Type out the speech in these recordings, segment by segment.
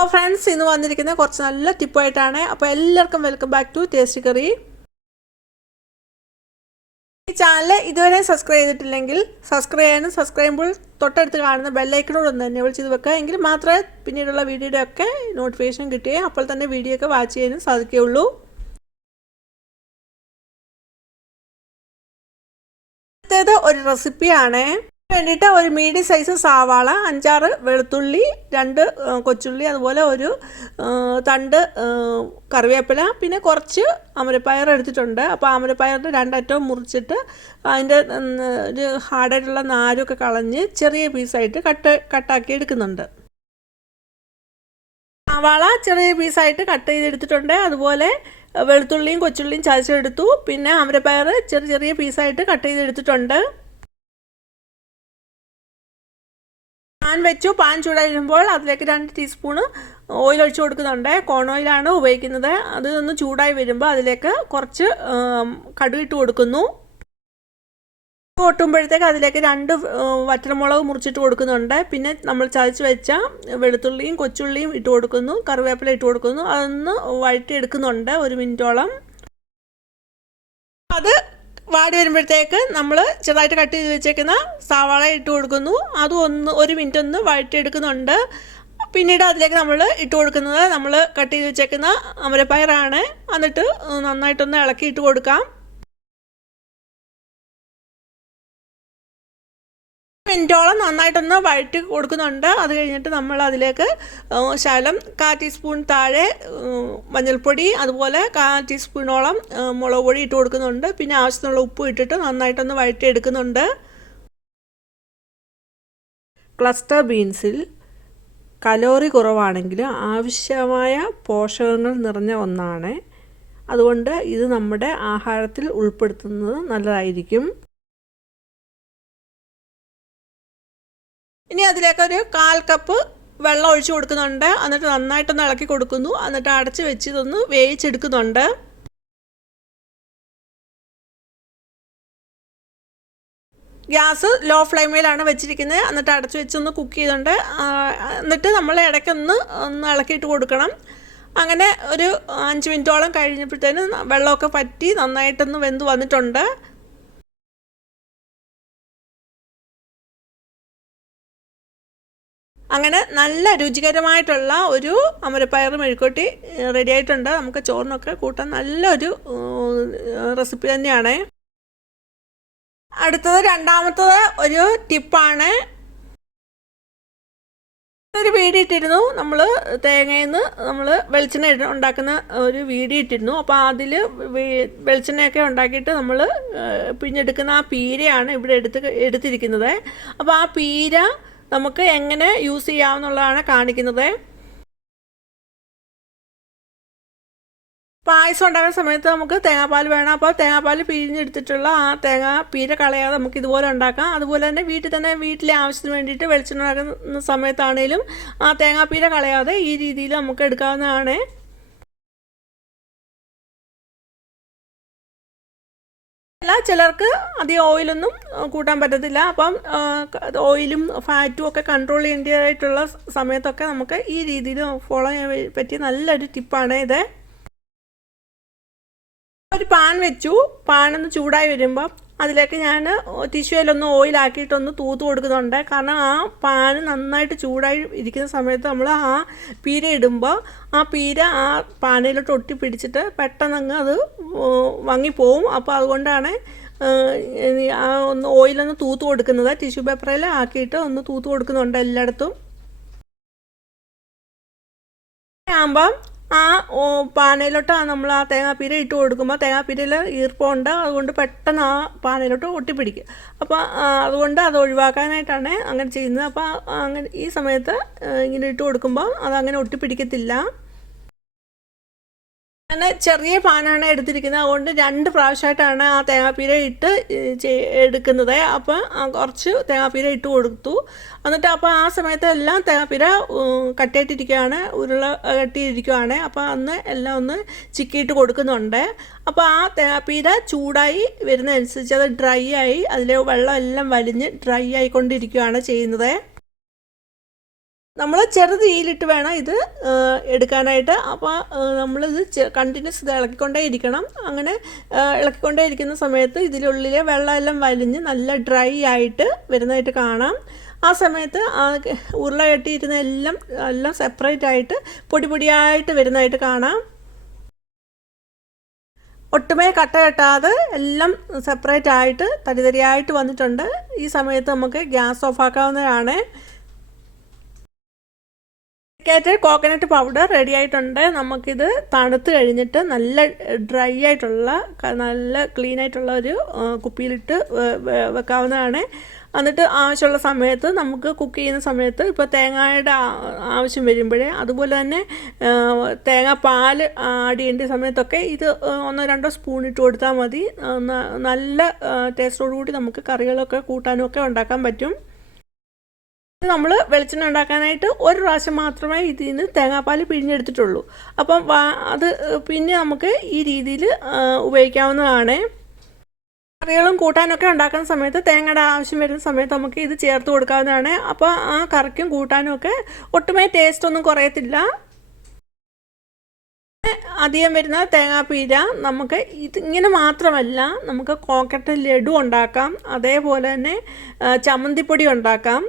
Hello friends ഇന്ന് വന്നിരിക്കുന്ന കുറച്ച് നല്ല ടിപ്പായിട്ടാണ് അപ്പോൾ എല്ലാവർക്കും welcome back to taste curry ഈ ചാനൽ ഇതുവരെ സബ്സ്ക്രൈബ് ചെയ്തിട്ടില്ലെങ്കിൽ സബ്സ്ക്രൈബ് ചെയ്യാനും സബ്സ്ക്രൈബ് ചെയ്യുമ്പോൾ തൊട്ടടുത്ത് കാണുന്ന ബെല്ലൈക്കനോട് ഒന്ന് തന്നെ വിളിച്ചത് വെക്കുക. എങ്കിൽ മാത്രമേ പിന്നീടുള്ള വീഡിയോയുടെ ഒക്കെ നോട്ടിഫിക്കേഷൻ കിട്ടുകയും. അപ്പോൾ തന്നെ വീഡിയോ ഒക്കെ വാച്ച് ചെയ്യാനും സാധിക്കുകയുള്ളൂ. അടുത്തത് ഒരു റെസിപ്പിയാണ് വേണ്ടിയിട്ട് ഒരു മീഡിയം സൈസ് സാവാള അഞ്ചാറ് വെളുത്തുള്ളി രണ്ട് കൊച്ചുള്ളി അതുപോലെ ഒരു തണ്ട് കറിവേപ്പില പിന്നെ കുറച്ച് അമരപ്പയർ എടുത്തിട്ടുണ്ട്. അപ്പോൾ അമരപ്പയറിന്റെ രണ്ടറ്റവും മുറിച്ചിട്ട് അതിന്റെ ഒരു ഹാർഡായിട്ടുള്ള നാരൊക്കെ കളഞ്ഞ് ചെറിയ പീസായിട്ട് കട്ട് കട്ടാക്കി എടുക്കുന്നുണ്ട്. സവാള ചെറിയ പീസായിട്ട് കട്ട് ചെയ്തെടുത്തിട്ടുണ്ട്. അതുപോലെ വെളുത്തുള്ളിയും കൊച്ചുള്ളിയും ചതച്ചെടുത്തു. പിന്നെ അമരപ്പയർ ചെറിയ ചെറിയ പീസായിട്ട് കട്ട് ചെയ്തെടുത്തിട്ടുണ്ട്. പാൻ വെച്ചു. പാൻ ചൂടായിരുമ്പോൾ അതിലേക്ക് രണ്ട് ടീസ്പൂണ് ഓയിൽ ഒഴിച്ചു കൊടുക്കുന്നുണ്ട്. കോൺ ഓയിലാണ് ഉപയോഗിക്കുന്നത്. അത് ഒന്ന് ചൂടായി വരുമ്പോൾ അതിലേക്ക് കുറച്ച് കടുകിട്ട് കൊടുക്കുന്നു. പൊട്ടുമ്പോഴത്തേക്ക് അതിലേക്ക് രണ്ട് വറ്റൽമുളക് മുറിച്ചിട്ട് കൊടുക്കുന്നുണ്ട്. പിന്നെ നമ്മൾ ചതച്ച് വെച്ച വെളുത്തുള്ളിയും കൊച്ചുള്ളിയും ഇട്ട് കൊടുക്കുന്നു. കറിവേപ്പില ഇട്ട് കൊടുക്കുന്നു. അതൊന്ന് വഴറ്റിയെടുക്കുന്നുണ്ട് ഒരു മിനിറ്റോളം. അത് വാടി വരുമ്പോഴത്തേക്ക് നമ്മൾ ചെറുതായിട്ട് കട്ട് ചെയ്ത് വെച്ചേക്കുന്ന സവാള ഇട്ട് കൊടുക്കുന്നു. അതും ഒന്ന് ഒരു മിനിറ്റ് ഒന്ന് വഴറ്റിയെടുക്കുന്നുണ്ട്. പിന്നീട് അതിലേക്ക് നമ്മൾ ഇട്ട് കൊടുക്കുന്നത് നമ്മൾ കട്ട് ചെയ്ത് വെച്ചേക്കുന്ന അമരപ്പയറാണ്. എന്നിട്ട് നന്നായിട്ടൊന്ന് ഇളക്കി ഇട്ട് കൊടുക്കാം. മിനിറ്റോളം നന്നായിട്ടൊന്ന് വഴറ്റി കൊടുക്കുന്നുണ്ട്. അത് കഴിഞ്ഞിട്ട് നമ്മൾ അതിലേക്ക് ശകലം കാ ടീസ്പൂൺ താഴെ മഞ്ഞൾപ്പൊടി അതുപോലെ കാ ടീസ്പൂണോളം മുളക് പൊടി ഇട്ട് കൊടുക്കുന്നുണ്ട്. പിന്നെ ആവശ്യത്തിനുള്ള ഉപ്പ് ഇട്ടിട്ട് നന്നായിട്ടൊന്ന് വഴറ്റി എടുക്കുന്നുണ്ട്. ക്ലസ്റ്റർ ബീൻസിൽ കലോറി കുറവാണെങ്കിൽ ആവശ്യമായ പോഷകങ്ങൾ നിറഞ്ഞ ഒന്നാണ്. അതുകൊണ്ട് ഇത് നമ്മുടെ ആഹാരത്തിൽ ഉൾപ്പെടുത്തുന്നത് നല്ലതായിരിക്കും. ഇനി അതിലേക്ക് ഒരു കാൽ കപ്പ് വെള്ളം ഒഴിച്ചു കൊടുക്കുന്നുണ്ട്. എന്നിട്ട് നന്നായിട്ടൊന്ന് ഇളക്കി കൊടുക്കുന്നു. എന്നിട്ട് അടച്ച് വെച്ച് ഇതൊന്ന് വേവിച്ചെടുക്കുന്നുണ്ട്. ഗ്യാസ് ലോ ഫ്ലെയിമിലാണ് വെച്ചിരിക്കുന്നത്. എന്നിട്ട് അടച്ച് വെച്ചൊന്ന് കുക്ക് ചെയ്തുകൊണ്ട് എന്നിട്ട് നമ്മൾ ഇടയ്ക്കൊന്ന് ഒന്ന് ഇളക്കിയിട്ട് കൊടുക്കണം. അങ്ങനെ ഒരു അഞ്ച് മിനിറ്റോളം കഴിഞ്ഞപ്പോഴത്തേനും വെള്ളമൊക്കെ പറ്റി നന്നായിട്ടൊന്ന് വെന്ത് വന്നിട്ടുണ്ട്. അങ്ങനെ നല്ല രുചികരമായിട്ടുള്ള ഒരു അമരപ്പയർ മെഴുക്കോട്ടി റെഡി ആയിട്ടുണ്ട് നമുക്ക് ചോറിനൊക്കെ കൂട്ടാൻ നല്ലൊരു റെസിപ്പി തന്നെയാണ്. അടുത്തത് രണ്ടാമത്തത് ഒരു ടിപ്പാണ്. ഒരു വീഡിയോ ഇട്ടിരുന്നു നമ്മൾ തേങ്ങയിൽ നിന്ന് നമ്മൾ വെളിച്ചെണ്ണ ഉണ്ടാക്കുന്ന ഒരു വീഡിയോ ഇട്ടിരുന്നു അപ്പോൾ അതിൽ വെളിച്ചെണ്ണയൊക്കെ ഉണ്ടാക്കിയിട്ട് നമ്മൾ പിഞ്ഞെടുക്കുന്ന ആ പീരയാണ് ഇവിടെ എടുത്ത് എടുത്തിരിക്കുന്നത്. അപ്പോൾ ആ പീര നമുക്ക് എങ്ങനെ യൂസ് ചെയ്യാമെന്നുള്ളതാണ് കാണിക്കുന്നത്. പായസം ഉണ്ടാകുന്ന സമയത്ത് നമുക്ക് തേങ്ങാപ്പാൽ വേണം. അപ്പോൾ തേങ്ങാപ്പാൽ പിഴിഞ്ഞെടുത്തിട്ടുള്ള ആ തേങ്ങ പീര കളയാതെ നമുക്ക് ഇതുപോലെ ഉണ്ടാക്കാം. അതുപോലെ തന്നെ വീട്ടിൽ തന്നെ വീട്ടിലെ ആവശ്യത്തിന് വേണ്ടിയിട്ട് വെളിച്ചെണ്ണ ഉണ്ടാക്കുന്ന സമയത്താണേലും ആ തേങ്ങാപ്പീര കളയാതെ ഈ രീതിയിൽ നമുക്ക് എടുക്കാവുന്നതാണ്. അല്ല ചിലർക്ക് അധികം ഓയിലൊന്നും കൂട്ടാൻ പറ്റത്തില്ല. അപ്പം ഓയിലും ഫാറ്റും ഒക്കെ കൺട്രോൾ ചെയ്യേണ്ടതായിട്ടുള്ള സമയത്തൊക്കെ നമുക്ക് ഈ രീതിയിൽ ഫോളോ ചെയ്യാൻ പറ്റിയ നല്ലൊരു ടിപ്പാണ് ഇത്. ഒരു പാൻ വെച്ചു. പാനൊന്ന് ചൂടായി വരുമ്പോൾ അതിലേക്ക് ഞാൻ ടിഷ്യൂയിലൊന്ന് ഓയിലാക്കിയിട്ടൊന്ന് തൂത്ത് കൊടുക്കുന്നുണ്ട്. കാരണം ആ പാൻ നന്നായിട്ട് ചൂടായി ഇരിക്കുന്ന സമയത്ത് നമ്മൾ ആ പീര ഇടുമ്പോൾ ആ പീര ആ പാനയിലോട്ട് ഒട്ടി പിടിച്ചിട്ട് പെട്ടെന്ന് അത് വാങ്ങിപ്പോവും. അപ്പോൾ അതുകൊണ്ടാണ് ആ ഒന്ന് ഓയിലൊന്ന് തൂത്ത് കൊടുക്കുന്നത്. ടിഷ്യൂ പേപ്പറിൽ ആക്കിയിട്ട് ഒന്ന് തൂത്ത് കൊടുക്കുന്നുണ്ട് എല്ലായിടത്തും. ആകുമ്പം ആ പാനയിലോട്ട് നമ്മൾ ആ തേങ്ങാപ്പീര ഇട്ട് കൊടുക്കുമ്പോൾ തേങ്ങാപ്പീരയിൽ ഈർപ്പമുണ്ട്. അതുകൊണ്ട് പെട്ടെന്ന് ആ പാനയിലോട്ട് ഒട്ടിപ്പിടിക്കും. അപ്പോൾ അതുകൊണ്ട് അത് ഒഴിവാക്കാനായിട്ടാണ് അങ്ങനെ ചെയ്യുന്നത്. അപ്പോൾ അങ്ങനെ ഈ സമയത്ത് ഇങ്ങനെ ഇട്ട് കൊടുക്കുമ്പോൾ അതങ്ങനെ ഒട്ടിപ്പിടിക്കത്തില്ല. ഞാൻ ചെറിയ പാനാണ് എടുത്തിരിക്കുന്നത്. അതുകൊണ്ട് രണ്ട് പ്രാവശ്യമായിട്ടാണ് ആ തേങ്ങാപ്പീര ഇട്ട് എടുക്കുന്നത്. അപ്പോൾ കുറച്ച് തേങ്ങാപ്പീര ഇട്ട് കൊടുത്തു. എന്നിട്ട് അപ്പോൾ ആ സമയത്ത് എല്ലാം തേങ്ങാപ്പീര കട്ടിയിട്ടിരിക്കുകയാണ്. ഉരുള കട്ടിയിരിക്കുകയാണ്. അപ്പോൾ അന്ന് എല്ലാം ഒന്ന് ചിക്കിയിട്ട് കൊടുക്കുന്നുണ്ട്. അപ്പോൾ ആ തേങ്ങാപ്പീര ചൂടായി വരുന്നതനുസരിച്ച് അത് ഡ്രൈ ആയി അതിലെ വെള്ളം എല്ലാം വലിഞ്ഞ് ഡ്രൈ ആയിക്കൊണ്ടിരിക്കുകയാണ് ചെയ്യുന്നത്. നമ്മൾ ചെറു തീയിലിട്ട് വേണം ഇത് എടുക്കാനായിട്ട്. അപ്പോൾ നമ്മളിത് കണ്ടിന്യൂസ് ഇത് ഇളക്കിക്കൊണ്ടേ ഇരിക്കണം. അങ്ങനെ ഇളക്കിക്കൊണ്ടേ ഇരിക്കുന്ന സമയത്ത് ഇതിലുള്ളിലെ വെള്ളമെല്ലാം വലിഞ്ഞ് നല്ല ഡ്രൈ ആയിട്ട് വരുന്നതായിട്ട് കാണാം. ആ സമയത്ത് ആ ഉരുള കെട്ടിയിരുന്ന എല്ലാം എല്ലാം സെപ്പറേറ്റ് ആയിട്ട് പൊടി പൊടിയായിട്ട് വരുന്നതായിട്ട് കാണാം. ഒട്ടുമേ കട്ട കെട്ടാതെ എല്ലാം സെപ്പറേറ്റ് ആയിട്ട് തരിതരിയായിട്ട് വന്നിട്ടുണ്ട്. ഈ സമയത്ത് നമുക്ക് gas off desiccated coconut powder ready ആയിട്ടുണ്ട്. നമുക്കിത് തണുത്ത് കഴിഞ്ഞിട്ട് നല്ല ഡ്രൈ ആയിട്ടുള്ള നല്ല ക്ലീൻ ആയിട്ടുള്ള ഒരു കുപ്പിയിലിട്ട് വെക്കാവുന്നതാണ്. എന്നിട്ട് ആവശ്യമുള്ള സമയത്ത് നമുക്ക് കുക്ക് ചെയ്യുന്ന സമയത്ത് ഇപ്പോൾ തേങ്ങയുടെ ആവശ്യം വരുമ്പോഴേ അതുപോലെ തന്നെ തേങ്ങ പാൽ ചെയ്യേണ്ട സമയത്തൊക്കെ ഇത് ഒന്നോ രണ്ടോ സ്പൂൺ ഇട്ട് കൊടുത്താൽ മതി. നല്ല ടേസ്റ്റോടു കൂടി നമുക്ക് കറികളൊക്കെ കൂട്ടാനും ഒക്കെ ഉണ്ടാക്കാൻ പറ്റും. നമ്മൾ വെളിച്ചെണ്ണ ഉണ്ടാക്കാനായിട്ട് ഒരു പ്രാവശ്യം മാത്രമേ ഇതിൽ നിന്ന് തേങ്ങാപ്പാൽ പിഴിഞ്ഞെടുത്തിട്ടുള്ളൂ. അപ്പം അത് പിന്നെ നമുക്ക് ഈ രീതിയിൽ ഉപയോഗിക്കാവുന്നതാണ്. കറികളും കൂട്ടാനൊക്കെ ഉണ്ടാക്കുന്ന സമയത്ത് തേങ്ങയുടെ ആവശ്യം വരുന്ന സമയത്ത് നമുക്ക് ഇത് ചേർത്ത് കൊടുക്കാവുന്നതാണ്. അപ്പോൾ ആ കറിക്കും കൂട്ടാനും ഒക്കെ ഒട്ടുമേ ടേസ്റ്റ് ഒന്നും കുറയത്തില്ല. അധികം വരുന്ന തേങ്ങാപ്പീര നമുക്ക് ഇത് ഇങ്ങനെ മാത്രമല്ല നമുക്ക് കോക്കറ്റ് ലഡു ഉണ്ടാക്കാം അതേപോലെ തന്നെ ചമ്മന്തിപ്പൊടി ഉണ്ടാക്കാം.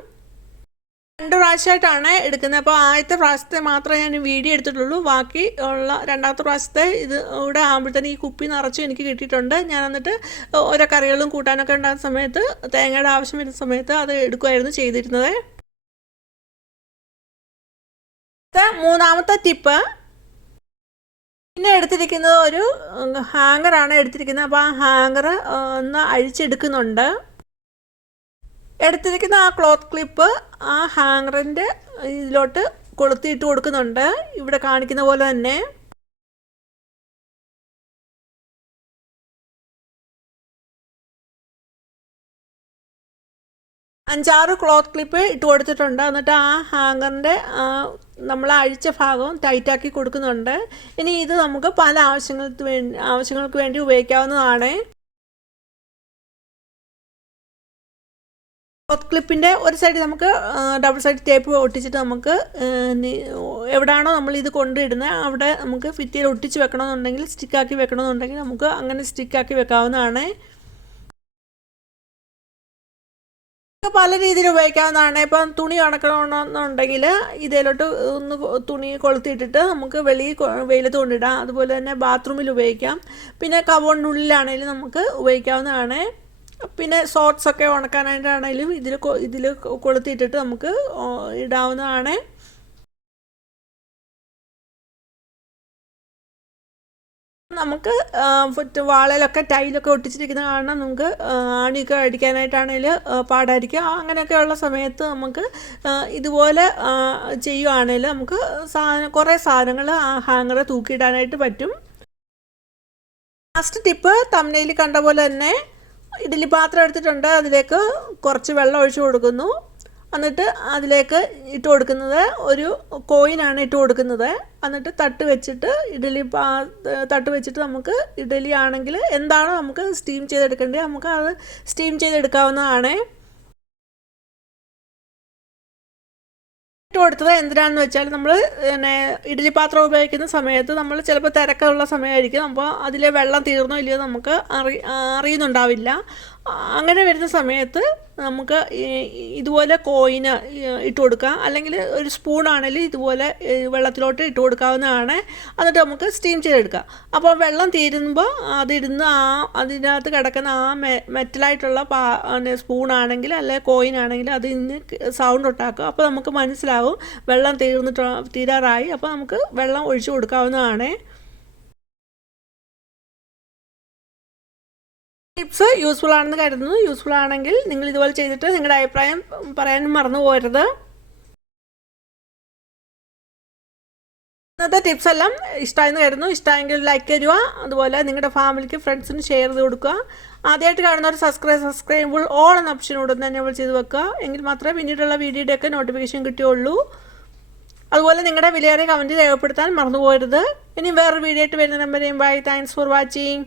രണ്ട് പ്രാവശ്യമായിട്ടാണ് എടുക്കുന്നത്. അപ്പോൾ ആദ്യത്തെ പ്രാവശ്യത്തെ മാത്രമേ ഞാൻ വീഡിയോ എടുത്തിട്ടുള്ളൂ. ബാക്കി ഉള്ള രണ്ടാമത്തെ പ്രാവശ്യത്തെ ഇത് ഇവിടെ ആകുമ്പോഴത്തേന് ഈ കുപ്പി നിറച്ച് എനിക്ക് കിട്ടിയിട്ടുണ്ട്. ഞാൻ എന്നിട്ട് ഓരോ കറികളും കൂട്ടാനൊക്കെ ഉണ്ടാകുന്ന സമയത്ത് തേങ്ങയുടെ ആവശ്യം വരുന്ന സമയത്ത് അത് എടുക്കുമായിരുന്നു ചെയ്തിരുന്നത്. മൂന്നാമത്തെ ടിപ്പ്. പിന്നെ എടുത്തിരിക്കുന്നത് ഒരു ഹാങ്ങറാണ് എടുത്തിരിക്കുന്നത്. അപ്പോൾ ആ ഹാങ്ങർ ഒന്ന് അഴിച്ചെടുക്കുന്നുണ്ട്. എടുത്തിരിക്കുന്ന ആ ക്ലോത്ത് ക്ലിപ്പ് ആ ഹാങ്ങറിന്റെ ഇതിലോട്ട് കൊളുത്തിയിട്ട് കൊടുക്കുന്നുണ്ട്. ഇവിടെ കാണിക്കുന്ന പോലെ തന്നെ. അഞ്ചാറ് ക്ലോത്ത് ക്ലിപ്പ് ഇട്ട് കൊടുത്തിട്ടുണ്ട്. എന്നിട്ട് ആ ഹാങ്ങറിന്റെ നമ്മൾ അഴിച്ച ഭാഗവും ടൈറ്റാക്കി കൊടുക്കുന്നുണ്ട്. ഇനി ഇത് നമുക്ക് പല ആവശ്യങ്ങൾക്ക് വേണ്ടി ആവശ്യങ്ങൾക്ക് വേണ്ടി ഉപയോഗിക്കാവുന്നതാണ്. ക്ലിപ്പിന്റെ ഒരു സൈഡ് നമുക്ക് ഡബിൾ സൈഡ് ടേപ്പ് ഒട്ടിച്ചിട്ട് നമുക്ക് എവിടെയാണോ നമ്മൾ ഇത് കൊണ്ടിടുന്നത് അവിടെ നമുക്ക് ചെയ്ത് ഒട്ടിച്ച് വെക്കണമെന്നുണ്ടെങ്കിൽ സ്റ്റിക്കാക്കി വെക്കണമെന്നുണ്ടെങ്കിൽ നമുക്ക് അങ്ങനെ സ്റ്റിക്കാക്കി വെക്കാവുന്നതാണ്. പല രീതിയിൽ ഉപയോഗിക്കാവുന്നതാണ്. ഇപ്പം തുണി ഉണക്കണമെന്നുണ്ടെങ്കിൽ ഇതിലോട്ട് ഒന്ന് തുണി കൊളുത്തിയിട്ടിട്ട് നമുക്ക് കൊ- വെയിലത്ത് കൊണ്ടിടാം. അതുപോലെ തന്നെ ബാത്റൂമിൽ ഉപയോഗിക്കാം. പിന്നെ കവോണിനുള്ളിലാണെങ്കിലും നമുക്ക് ഉപയോഗിക്കാവുന്നതാണ്. പിന്നെ സോട്ട്സ് ഒക്കെ ഉണക്കാനായിട്ടാണെങ്കിലും ഇതിൽ ഇതിൽ കൊളുത്തിയിട്ടിട്ട് നമുക്ക് ഇടാവുന്നതാണ്. നമുക്ക് ഫുറ്റ് വാളയിലൊക്കെ ടൈലൊക്കെ ഒട്ടിച്ചിരിക്കുന്ന കാരണം നമുക്ക് ആണിയൊക്കെ അടിക്കാനായിട്ടാണെങ്കിൽ പാടായിരിക്കും. അങ്ങനെയൊക്കെയുള്ള സമയത്ത് നമുക്ക് ഇതുപോലെ ചെയ്യുവാണെങ്കിൽ നമുക്ക് സാധനം കുറേ സാധനങ്ങൾ ഹാങ്ങറെ തൂക്കിയിടാനായിട്ട് പറ്റും. ലാസ്റ്റ് ടിപ്പ് തമ്മനയിൽ കണ്ട പോലെ തന്നെ ഇഡ്ഡലി പാത്രം എടുത്തിട്ടുണ്ട്. അതിലേക്ക് കുറച്ച് വെള്ളം ഒഴിച്ചു കൊടുക്കുന്നു. എന്നിട്ട് അതിലേക്ക് ഇട്ട് കൊടുക്കുന്നത് ഒരു കോയിനാണ് ഇട്ട് കൊടുക്കുന്നത്. എന്നിട്ട് തട്ട് വെച്ചിട്ട് ഇഡ്ഡലി പാ തട്ട് വെച്ചിട്ട് നമുക്ക് ഇഡ്ഡലി ആണെങ്കിൽ എന്താണോ നമുക്ക് സ്റ്റീം ചെയ്തെടുക്കേണ്ടത്. നമുക്ക് അത് സ്റ്റീം ചെയ്തെടുക്കാവുന്നതാണ്. ഇട്ട് കൊടുത്തത് എന്തിനാണെന്ന് വെച്ചാൽ നമ്മൾ പിന്നെ ഇഡ്ഡലി പാത്രം ഉപയോഗിക്കുന്ന സമയത്ത് നമ്മൾ ചിലപ്പോൾ തിരക്കുള്ള സമയമായിരിക്കും. അപ്പോൾ അതിലെ വെള്ളം തീർന്നോ ഇല്ലയോ നമുക്ക് അറി അറിയുന്നുണ്ടാവില്ല. അങ്ങനെ വരുന്ന സമയത്ത് നമുക്ക് ഇതുപോലെ കോയിന് ഇട്ട് കൊടുക്കാം. അല്ലെങ്കിൽ ഒരു സ്പൂണാണെങ്കിൽ ഇതുപോലെ വെള്ളത്തിലോട്ട് ഇട്ട് കൊടുക്കാവുന്നതാണ്. എന്നിട്ട് നമുക്ക് സ്റ്റീം ചെയ്തെടുക്കാം. അപ്പോൾ വെള്ളം തീരുമ്പോൾ അതിരുന്ന് ആ അതിനകത്ത് കിടക്കുന്ന ആ മെറ്റലായിട്ടുള്ള പാ സ്പൂണാണെങ്കിൽ അല്ലെങ്കിൽ കോയിനാണെങ്കിൽ അത് ഇന്ന് സൗണ്ട് ഉണ്ടാക്കും അപ്പോൾ നമുക്ക് മനസ്സിലാവും. വെള്ളം തീർന്നിട്ട് തീരാറായി. അപ്പോൾ നമുക്ക് വെള്ളം ഒഴിച്ചു കൊടുക്കാവുന്നതാണ്. ടിപ്സ് യൂസ്ഫുൾ ആണെന്ന് കരുതുന്നു. യൂസ്ഫുൾ ആണെങ്കിൽ നിങ്ങൾ ഇതുപോലെ ചെയ്തിട്ട് നിങ്ങളുടെ അഭിപ്രായം പറയാനും മറന്നു പോകരുത്. ഇന്നത്തെ ടിപ്സ് എല്ലാം ഇഷ്ടമായെന്ന് കരുതുന്നു. ഇഷ്ടമായെങ്കിൽ ലൈക്ക് തരിക. അതുപോലെ നിങ്ങളുടെ ഫാമിലിക്ക് ഫ്രണ്ട്സിന് ഷെയർ ചെയ്ത് കൊടുക്കുക. ആദ്യമായിട്ട് കാണുന്നവർ സബ്സ്ക്രൈബ് സബ്സ്ക്രൈബ് ഓൾ എന്ന ഓപ്ഷൻ ഉടൻ തന്നെ എനേബിൾ ചെയ്ത് വെക്കുക. എങ്കിൽ മാത്രമേ പിന്നീടുള്ള വീഡിയോയുടെയൊക്കെ നോട്ടിഫിക്കേഷൻ കിട്ടുകയുള്ളൂ. അതുപോലെ നിങ്ങളുടെ വിലയേറെ കമന്റ് രേഖപ്പെടുത്താൻ മറന്നു പോകരുത്. ഇനി വേറൊരു വീഡിയോ ആയിട്ട് വരുന്ന നമ്പരെയും ബൈ താങ്ക്സ് ഫോർ വാച്ചിങ്